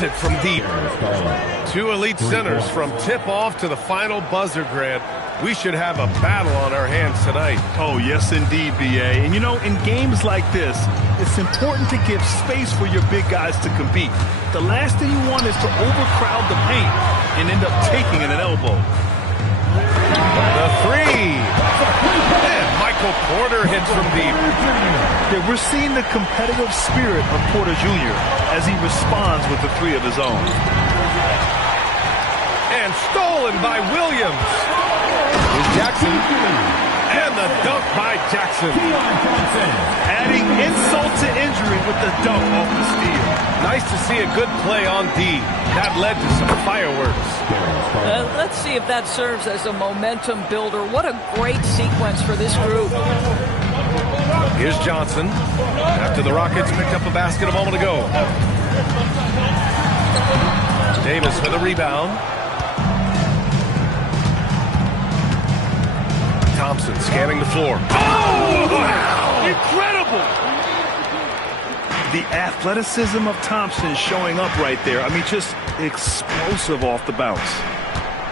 nails it from deep. Two elite centers from tip-off to the final buzzer, Grant. We should have a battle on our hands tonight. Oh, yes, indeed, B.A. And, you know, in games like this, it's important to give space for your big guys to compete. The last thing you want is to overcrowd the paint and end up taking an elbow. The three. And Michael Porter hits from deep. Yeah, we're seeing the competitive spirit of Porter Jr. as he responds with the three of his own. And stolen by Williams. Here's Jackson. And the dunk by Jackson. Adding insult to injury with the dunk off the steal. Nice to see a good play on D. That led to some fireworks. Let's see if that serves as a momentum builder. What a great sequence for this group. Here's Johnson. After the Rockets picked up a basket a moment ago. Davis for the rebound. Thompson scanning the floor. Oh, wow! Incredible! The athleticism of Thompson showing up right there. I mean, just explosive off the bounce.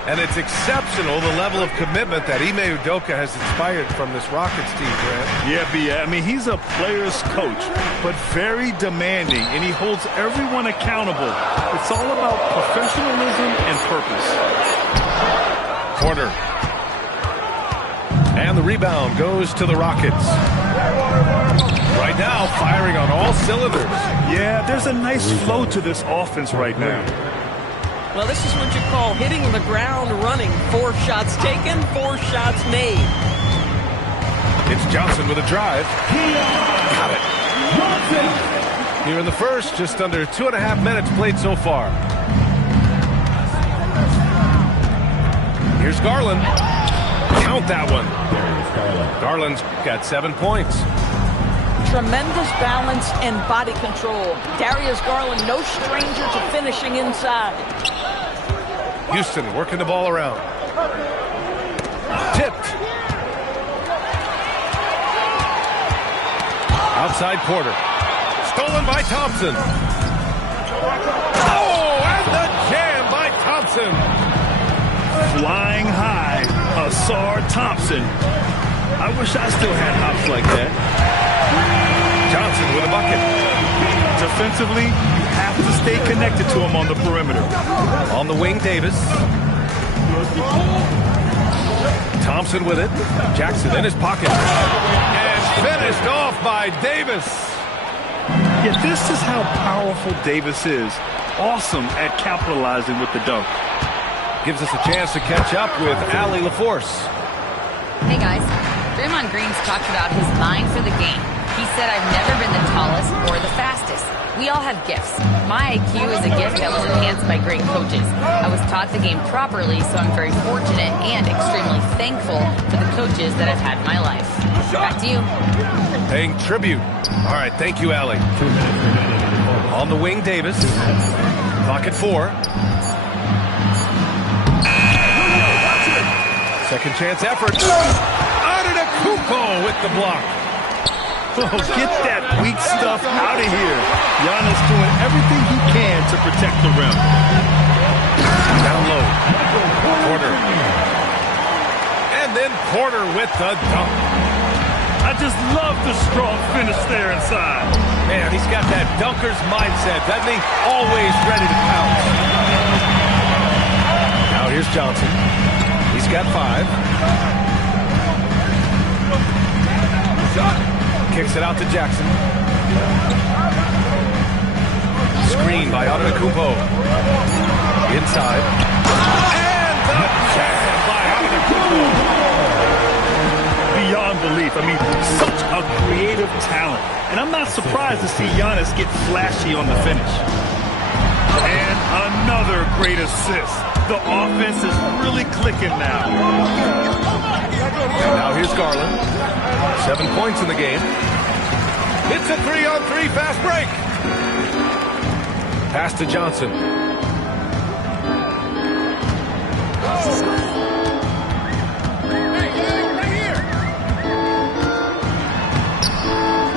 And it's exceptional, the level of commitment that Ime Udoka has inspired from this Rockets team, Grant. Yeah, B.A. I mean, he's a player's coach, but very demanding, and he holds everyone accountable. It's all about professionalism and purpose. Porter. And the rebound goes to the Rockets. Right now, firing on all cylinders. Yeah, there's a nice flow to this offense right now. Well, this is what you call hitting the ground running. 4 shots taken, 4 shots made. It's Johnson with a drive. Got it. Here in the first, just under 2.5 minutes played so far. Here's Garland. Count that one. Garland's got 7 points. Tremendous balance and body control. Darius Garland, no stranger to finishing inside. Houston working the ball around. Tipped. Outside Porter. Stolen by Thompson. Oh, and the jam by Thompson. Flying high, Asar Thompson. I wish I still had hops like that. Johnson with a bucket. Defensively, you have to stay connected to him on the perimeter. On the wing, Davis. Thompson with it. Jackson in his pocket. And finished off by Davis. Yeah, this is how powerful Davis is. Awesome at capitalizing with the dunk. Gives us a chance to catch up with Allie LaForce. Hey, guys. Draymond Green's talked about his mind for the game. He said, I've never been the tallest or the fastest. We all have gifts. My IQ is a gift that was enhanced by great coaches. I was taught the game properly, so I'm very fortunate and extremely thankful for the coaches that I've had in my life. Back to you. Paying tribute. All right, thank you, Allie. On the wing, Davis. Clock at 4. Second chance effort. Antetokounmpo with the block. Oh, get that weak stuff out of here. Giannis doing everything he can to protect the rim. Down low. Porter. And then Porter with the dunk. I just love the strong finish there inside. Man, he's got that dunker's mindset, doesn't he? Always ready to pounce. Now here's Johnson. He's got 5. Kicks it out to Jackson. Screen by Antetokounmpo. Inside. And the jam by Antetokounmpo. Beyond belief. I mean, such a creative talent. And I'm not surprised to see Giannis get flashy on the finish. And another great assist. The offense is really clicking now. And now here's Garland. 7 points in the game. It's a 3-on-3 fast break. Pass to Johnson.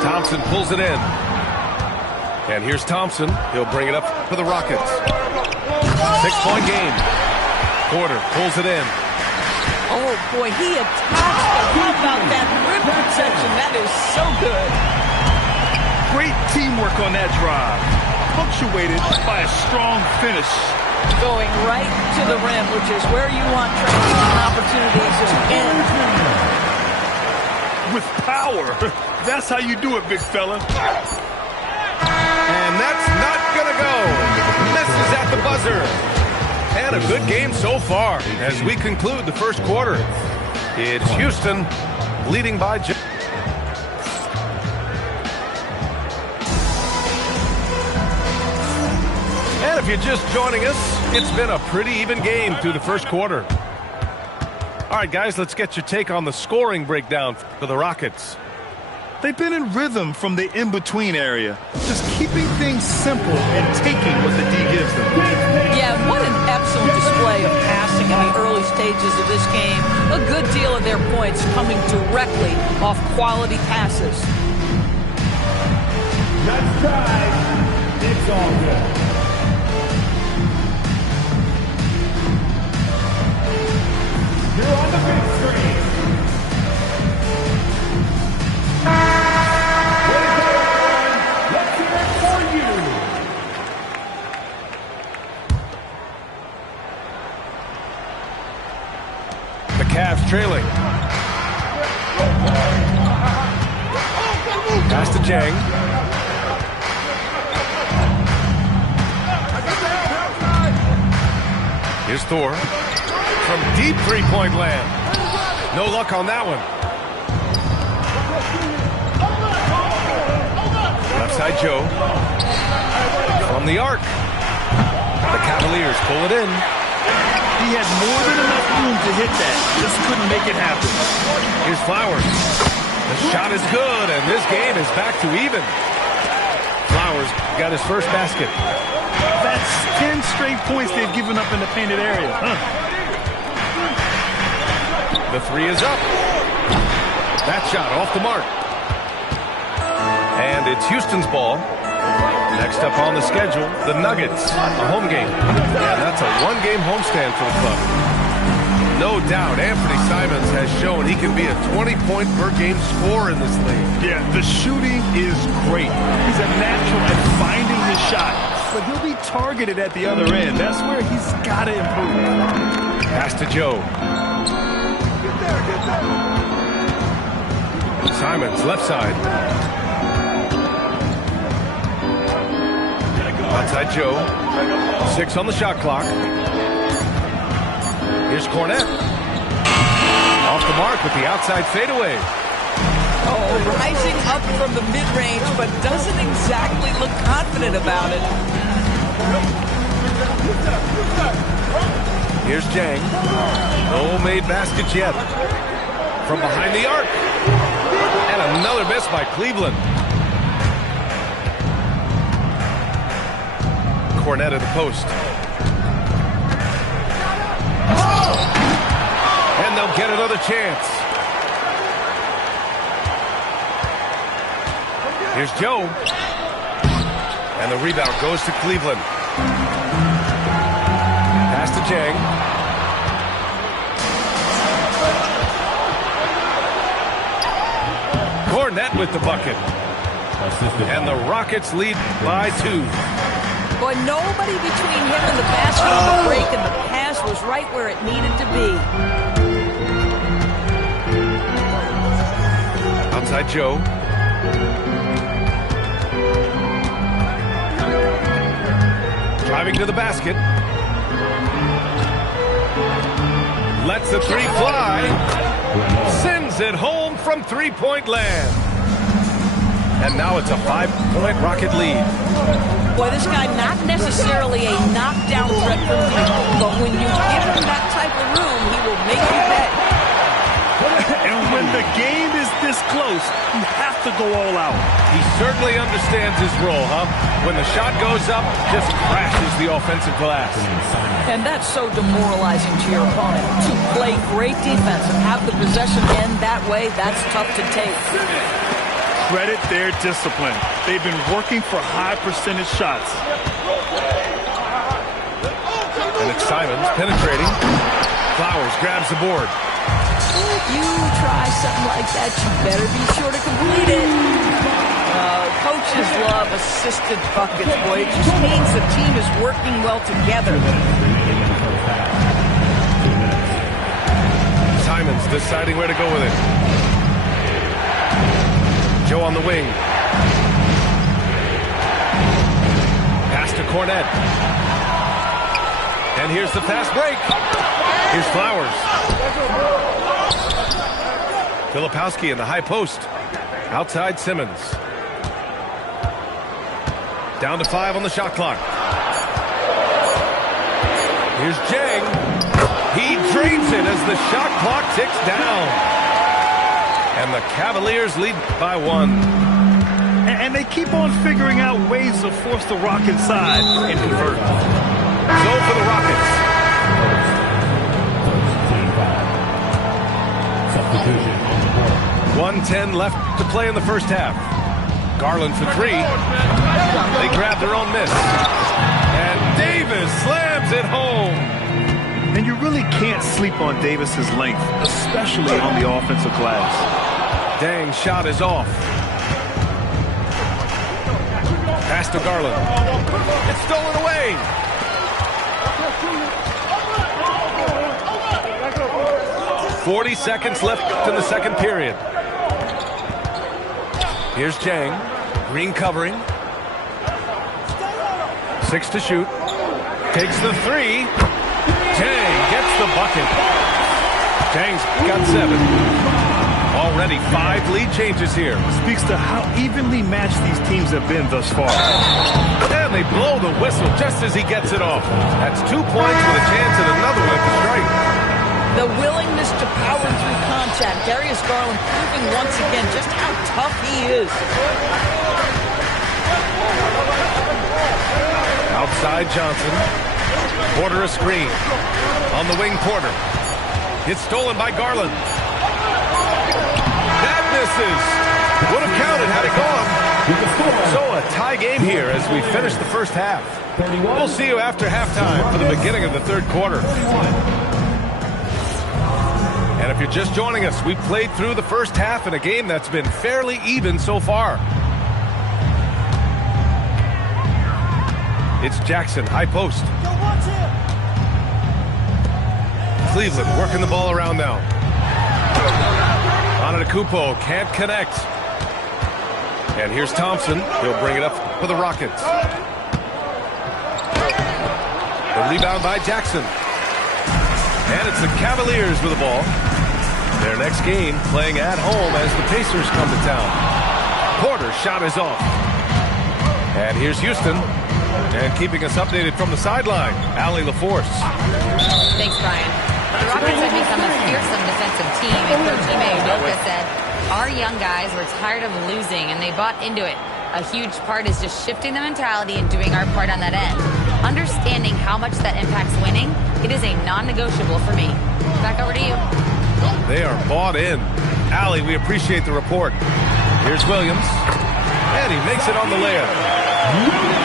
Thompson pulls it in. And here's Thompson. He'll bring it up for the Rockets. 6-point game. Porter pulls it in. Oh, boy, he attacks. How about that rim protection? That is so good. Great teamwork on that drive. Punctuated by a strong finish. Going right to the rim, which is where you want transition opportunities to end. With power. That's how you do it, big fella. And that's not going to go. Misses at the buzzer. And a good game so far as we conclude the first quarter. It's Houston leading by... And if you're just joining us, it's been a pretty even game through the first quarter. All right, guys, let's get your take on the scoring breakdown for the Rockets. They've been in rhythm from the in-between area, just keeping things simple and taking what the D gives them. Yeah, what an excellent display of passing in the early stages of this game. A good deal of their points coming directly off quality passes. Nice try. It's all good. You're on the big screen. Let's hear it for you. The Cavs trailing. Pass to Jang. Here's Thor. From deep three-point land. No luck on that one. Left side Joe. From the arc. The Cavaliers pull it in. He had more than enough room to hit that. Just couldn't make it happen. Here's Flowers. The shot is good, and this game is back to even. Flowers got his first basket. That's 10 straight points they've given up in the painted area. The three is up. That shot off the mark. And it's Houston's ball. Next up on the schedule, the Nuggets, a home game. And that's a one-game homestand for the club. No doubt, Anthony Simons has shown he can be a 20-point per game scorer in this league. Yeah, the shooting is great. He's a natural at finding his shot, but he'll be targeted at the other end. That's where he's got to improve. Pass to Joe. Simons, left side. Outside Joe. 6 on the shot clock. Here's Cornette. Off the mark with the outside fadeaway. Oh, rising up from the mid-range, but doesn't exactly look confident about it. Here's Jang. No made baskets yet. From behind the arc. And another miss by Cleveland. Cornette at the post. And they'll get another chance. Here's Joe. And the rebound goes to Cleveland. Pass to Jang. Cornette with the bucket. And the Rockets lead by 2. Boy, nobody between him and the basket on the break, and the pass was right where it needed to be. Outside Joe. Driving to the basket. Lets the three fly. Sends it home from three-point land. And now it's a 5-point Rocket lead. Boy, this guy not necessarily a knockdown threat from deep, but when you give him that type of room, he will make you pay. And when the game is this close, you have to go all out. He certainly understands his role, huh? When the shot goes up, just crashes the offensive glass. And that's so demoralizing to your opponent. To play great defense and have the possession end that way, that's tough to take. credit their discipline. They've been working for high percentage shots. And it's Simons penetrating. Flowers grabs the board. If you try something like that, you better be sure to complete it. Coaches love assisted buckets, boy. It just means the team is working well together. Simons deciding where to go with it. Joe on the wing. Pass to Cornette. And here's the fast break. Here's Flowers. Filipowski in the high post. Outside Simmons. Down to 5 on the shot clock. Here's Jang. He drains it as the shot clock ticks down. And the Cavaliers lead by 1. And they keep on figuring out ways to force the Rock inside and convert. So for the Rockets. Substitution on the board. 1:10 left to play in the first half. Garland for 3. They grab their own miss. And Davis slams it home. And you really can't sleep on Davis's length, especially on the offensive glass. Dang shot is off. Pass to Garland. It's stolen away. "40 seconds left in the second period. Here's Jang. Green covering. 6 to shoot. Takes the 3. Jang gets the bucket. Jang's got 7. Already 5 lead changes here. Speaks to how evenly matched these teams have been thus far. And they blow the whistle just as he gets it off. That's 2 points with a chance at another one at the strike. The willingness to power through contact. Darius Garland proving once again just how tough he is. Outside Johnson. Porter a screen. On the wing, Porter. It's stolen by Garland. That misses. Would have counted had it gone. So a tie game here as we finish the first half. We'll see you after halftime for the beginning of the third quarter. And if you're just joining us, we've played through the first half in a game that's been fairly even so far. It's Jackson, high post. Cleveland working the ball around now. Antetokounmpo can't connect. And here's Thompson. He'll bring it up for the Rockets. The rebound by Jackson. And it's the Cavaliers with the ball. Their next game playing at home as the Pacers come to town. Porter's shot is off. And here's Houston. And keeping us updated from the sideline, Allie LaForce. Thanks, Brian. The Rockets have become a fearsome defensive team, and Coach Ime Udoka said, our young guys were tired of losing, and they bought into it. A huge part is just shifting the mentality and doing our part on that end. Understanding how much that impacts winning, it is a non-negotiable for me. Back over to you. They are bought in. Allie, we appreciate the report. Here's Williams. And he makes it on the layup.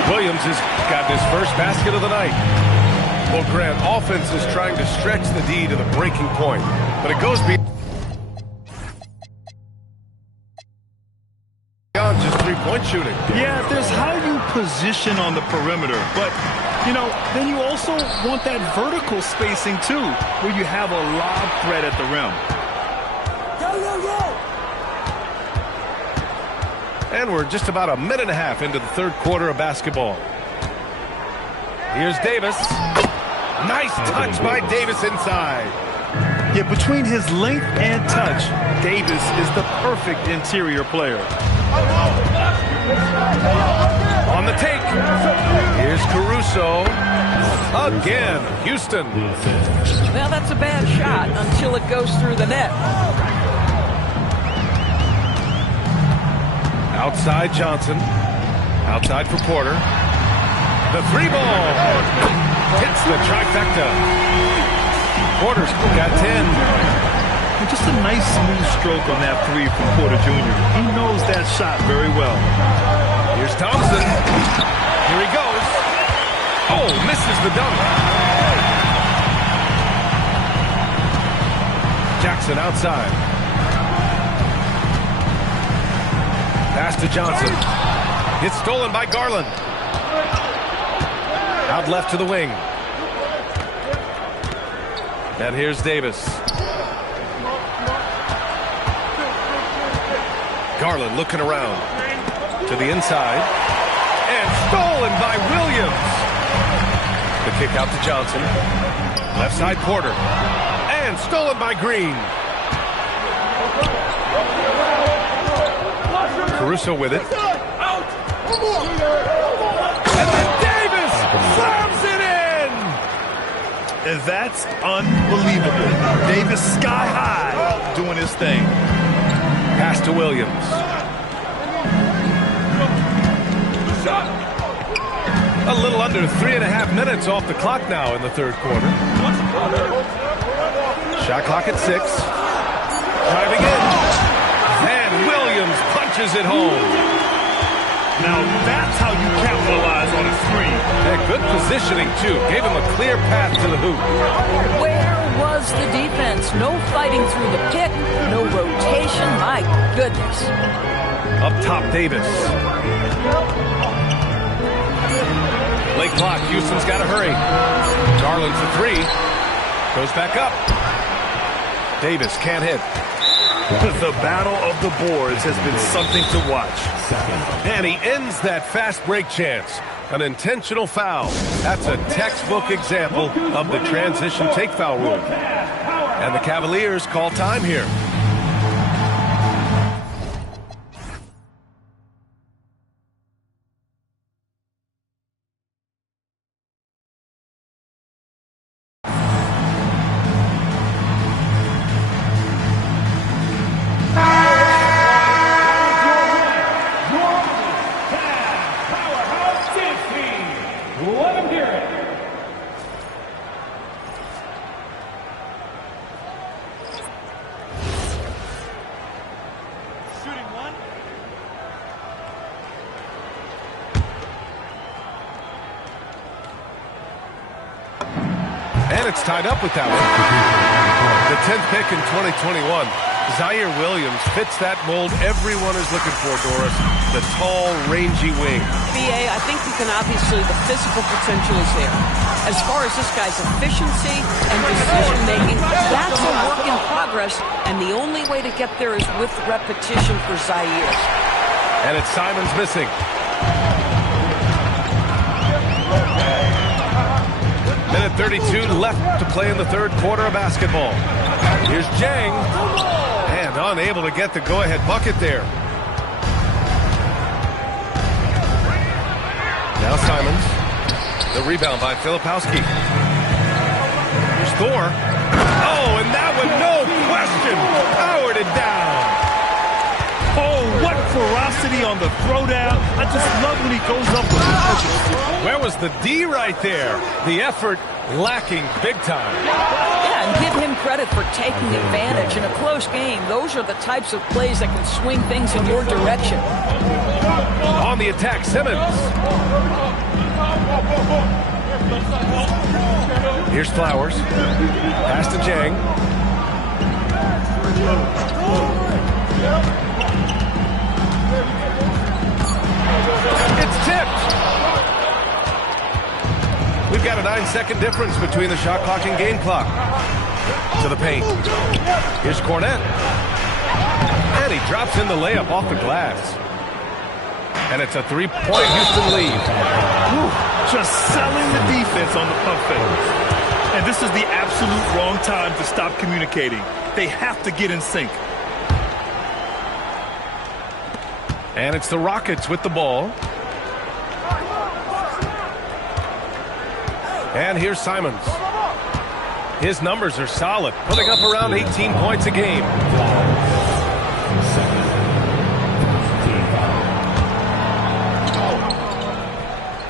Williams has got his first basket of the night. Well, Grant, offense is trying to stretch the D to the breaking point. But it goes beyond just three-point shooting. Yeah, there's how you position on the perimeter. But, you know, then you also want that vertical spacing, too, where you have a lob threat at the rim. And we're just about a minute and a half into the third quarter of basketball. Here's Davis. Nice touch by Davis inside. Yeah, between his length and touch, Davis is the perfect interior player. On the take. Here's Caruso. Again, Houston. Well, that's a bad shot until it goes through the net. Outside Johnson. Outside for Porter. The three ball. Hits the trifecta. Porter's got 10. And just a nice smooth stroke on that three from Porter Jr. He knows that shot very well. Here's Thompson. Here he goes. Oh, misses the dunk. Jackson outside. Pass to Johnson. It's stolen by Garland. Out left to the wing. And here's Davis. Garland looking around. To the inside. And stolen by Williams. The kick out to Johnson. Left side Porter. And stolen by Green. Caruso with it. And then Davis slams it in! And that's unbelievable. Davis sky high doing his thing. Pass to Williams. A little under 3.5 minutes off the clock now in the third quarter. Shot clock at 6. Driving in. And Williams punches it home. Now that's how you capitalize on a three. Yeah, good positioning, too. Gave him a clear path to the hoop. Where was the defense? No fighting through the pick, no rotation. My goodness. Up top, Davis. Late clock. Houston's got to hurry. Garland for 3. Goes back up. Davis can't hit. The battle of the boards has been something to watch. And he ends that fast break chance. An intentional foul. That's a textbook example of the transition take foul rule. And the Cavaliers call time here. And it's tied up with that one. The 10th pick in 2021. Zaire Williams fits that mold everyone is looking for, Doris. The tall, rangy wing. B.A., I think you can obviously, the physical potential is there. As far as this guy's efficiency and decision-making, that's a work in progress, and the only way to get there is with repetition for Zaire. And it's Simons missing. Minute 32 left to play in the third quarter of basketball. Here's Jang. And unable to get the go-ahead bucket there. Now Simons. The rebound by Filipowski. Here's Thor. Oh, and that one, no question, powered it down. Oh, what ferocity on the throwdown. I just love when he goes up with the Where was the D right there? The effort lacking big time. Yeah, and give him credit for taking advantage in a close game. Those are the types of plays that can swing things in your direction. On the attack, Simmons. Here's Flowers. Pass to Jang. It's tipped. We've got a 9-second difference between the shot clock and game clock. To the paint. Here's Cornette. And he drops in the layup off the glass. And it's a 3-point Houston lead. Whew, just selling the defense on the pump fake. And this is the absolute wrong time to stop communicating. They have to get in sync. And it's the Rockets with the ball. And here's Simons. His numbers are solid, putting up around 18 points a game.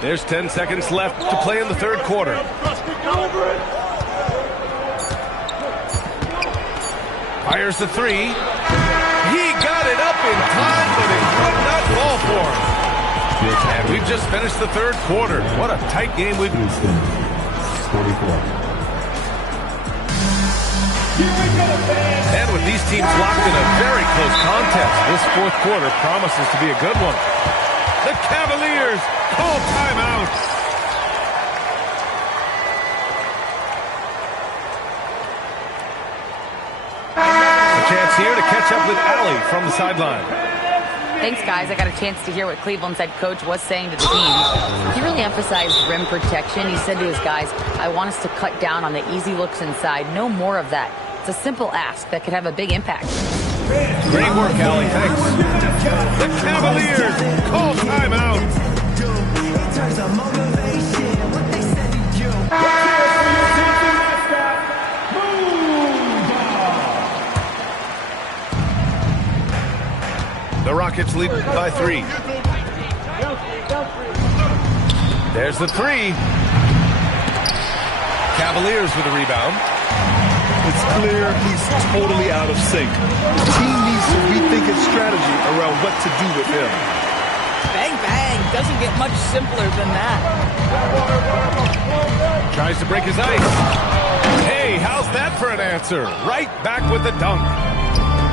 There's 10 seconds left to play in the third quarter. Fires the three. He got it up in time, but it would not fall for him. And we've just finished the third quarter. What a tight game we've... 44. And with these teams locked in a very close contest, this fourth quarter promises to be a good one. The Cavaliers call timeout. A chance here to catch up with Allie from the sideline. Thanks, guys. I got a chance to hear what Cleveland's head coach was saying to the team. He really emphasized rim protection. He said to his guys, I want us to cut down on the easy looks inside. No more of that. It's a simple ask that could have a big impact. Great work, Allie. Thanks. The Cavaliers call timeout. The Rockets lead by 3. There's the 3. Cavaliers with a rebound. It's clear he's totally out of sync. The team needs to rethink its strategy around what to do with him. Bang, bang. Doesn't get much simpler than that. Tries to break his ice. Hey, how's that for an answer? Right back with the dunk.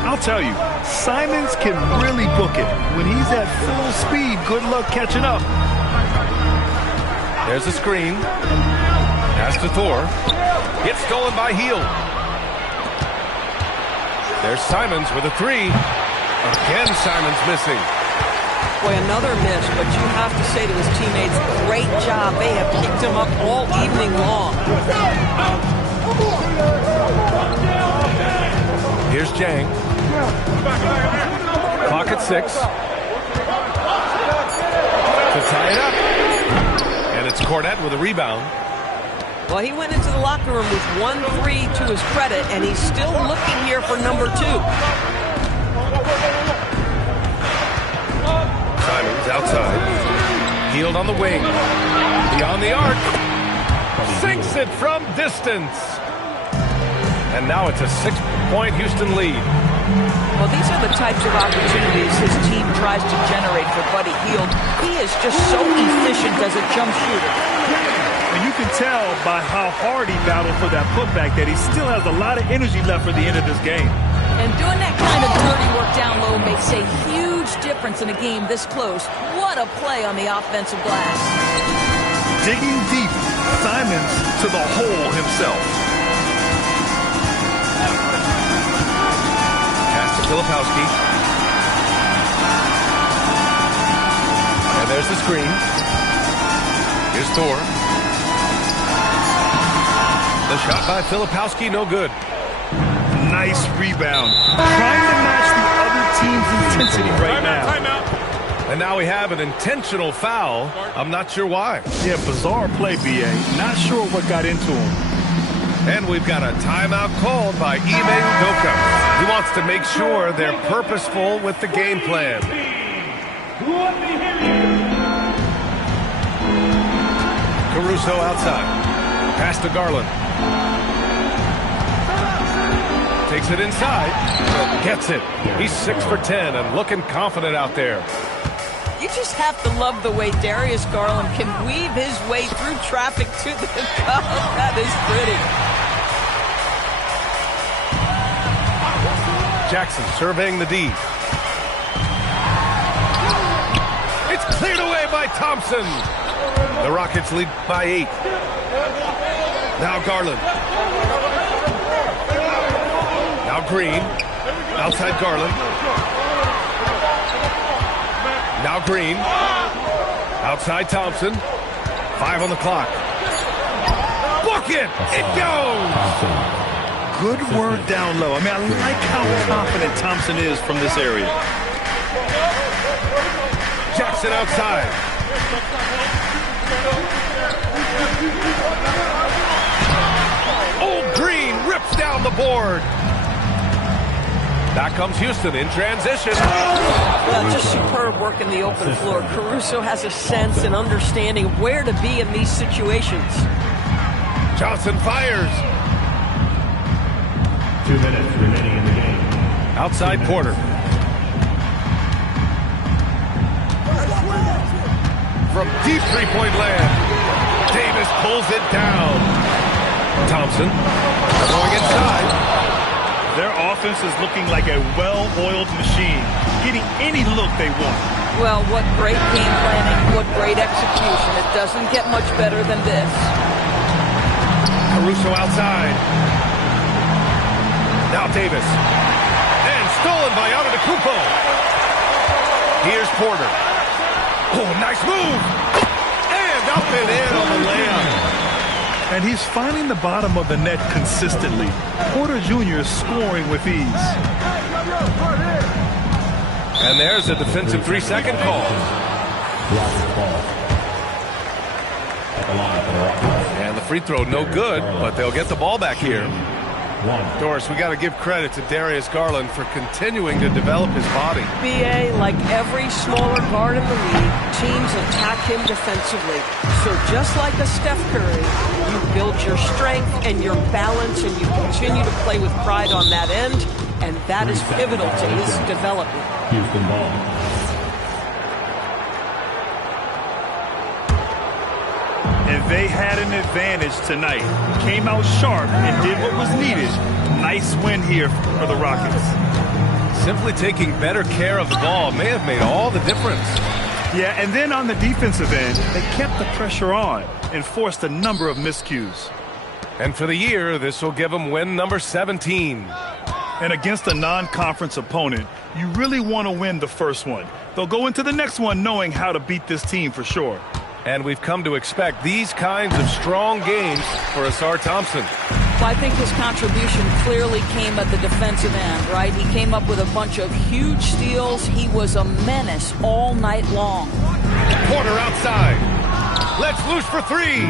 I'll tell you, Simons can really book it. When he's at full speed, good luck catching up. There's a screen. Pass to Thor. Gets stolen by Heel. There's Simons with a 3. Again, Simons missing. Boy, another miss, but you have to say to his teammates, great job. They have kicked him up all evening long. Here's Jang. Clock at 6. To tie it up. And it's Cornette with a rebound. Well, he went into the locker room with 1-3 to his credit, and he's still looking here for number 2. Simons outside. Healed on the wing. Beyond the arc. Sinks it from distance. And now it's a 6-point Houston lead. Well, these are the types of opportunities his team tries to generate for Buddy Hield. He is just so efficient as a jump shooter. And you can tell by how hard he battled for that putback that he still has a lot of energy left for the end of this game. And doing that kind of dirty work down low makes a huge difference in a game this close. What a play on the offensive glass. Digging deep, Simons to the hole himself. Filipowski. And there's the screen. Here's Thor. The shot by Filipowski, no good. Nice rebound. Trying to match the other team's intensity right now. Timeout. And now we have an intentional foul. I'm not sure why. Yeah, bizarre play, B.A. Not sure what got into him. And we've got a timeout called by Ime Udoka. He wants to make sure they're purposeful with the game plan. Caruso outside. Pass to Garland. Takes it inside. Gets it. He's 6 for 10 and looking confident out there. You just have to love the way Darius Garland can weave his way through traffic to the cup. That is pretty. Jackson surveying the D. It's cleared away by Thompson. The Rockets lead by 8. Now Garland. Now Green. Outside Garland. Now Green. Outside Thompson. 5 on the clock. Book it! It goes! Good word down low. I mean, I like how confident Thompson is from this area. Jackson outside. Old Green rips down the board. Back comes Houston in transition. Well, just superb work in the open floor. Caruso has a sense and understanding of where to be in these situations. Johnson fires. 2 minutes remaining in the game. Outside Porter. From deep three-point land, Davis pulls it down. Thompson going inside. Their offense is looking like a well-oiled machine, getting any look they want. Well, what great game planning, what great execution. It doesn't get much better than this. Caruso outside. Now Davis. And stolen by Antetokounmpo. Here's Porter. Oh, nice move. And up and in on the layup. And he's finding the bottom of the net consistently. Porter Jr. is scoring with ease. And there's a defensive 3-second call. And the free throw no good, but they'll get the ball back here. Doris, we got to give credit to Darius Garland for continuing to develop his body. BA, like every smaller guard in the league, teams attack him defensively. So just like a Steph Curry, you build your strength and your balance, and you continue to play with pride on that end, and that is pivotal to his development. Houston ball. And they had an advantage tonight. Came out sharp and did what was needed. Nice win here for the Rockets. Simply taking better care of the ball may have made all the difference. Yeah, and then on the defensive end, they kept the pressure on and forced a number of miscues. And for the year, this will give them win number 17. And against a non-conference opponent, you really want to win the first one. They'll go into the next one knowing how to beat this team for sure. And we've come to expect these kinds of strong games for Asar Thompson. Well, I think his contribution clearly came at the defensive end, right? He came up with a bunch of huge steals. He was a menace all night long. Porter outside. Let's loose for three.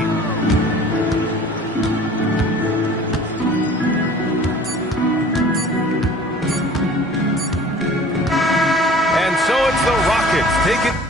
And so it's the Rockets taking